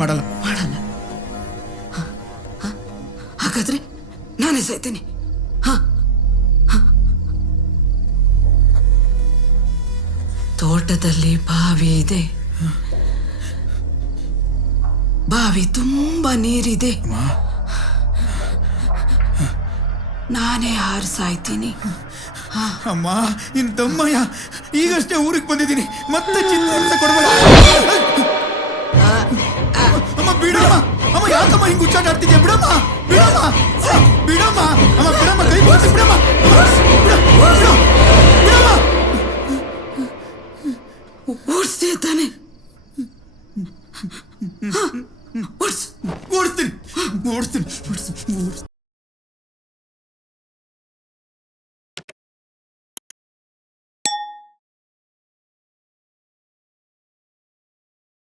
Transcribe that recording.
ಮಾಡಲ್ಲ. ಹಾಗಾದ್ರೆ ನಾನೇ ಸಾಯ್ತೀನಿ. ತೋಟದಲ್ಲಿ ಬಾವಿ ಇದೆ. ಬಾವಿ ತುಂಬಾ ನೀರಿದೆ. ನಾನೇ ಹಾರು ಸಾಯ್ತೀನಿ. ಅಮ್ಮ, ನಿನ್ ತಮ್ಮಯ್ಯ ಈಗಷ್ಟೇ ಊರಿಗೆ ಬಂದಿದ್ದೀನಿ, ಮತ್ತೆ ಚಿಂತೆ ಕೊಡ್ಬೇಡ. ಅಮ್ಮ ಬಿಡಮ್ಮ, ಅಮ್ಮ ಯಾಕಮ್ಮ ಹಿಂಗ್ ಹುಚ್ಚಾಟ ಆಡ್ತಿದ್ಯಾ? ಬಿಡಮ್ಮ, ಬಿಡಮ್ಮ, ಬಿಡಮ್ಮ, ಅಮ್ಮ ಬಿಡಮ್ಮ, ಕೈ ಬಿಡಮ್ಮ.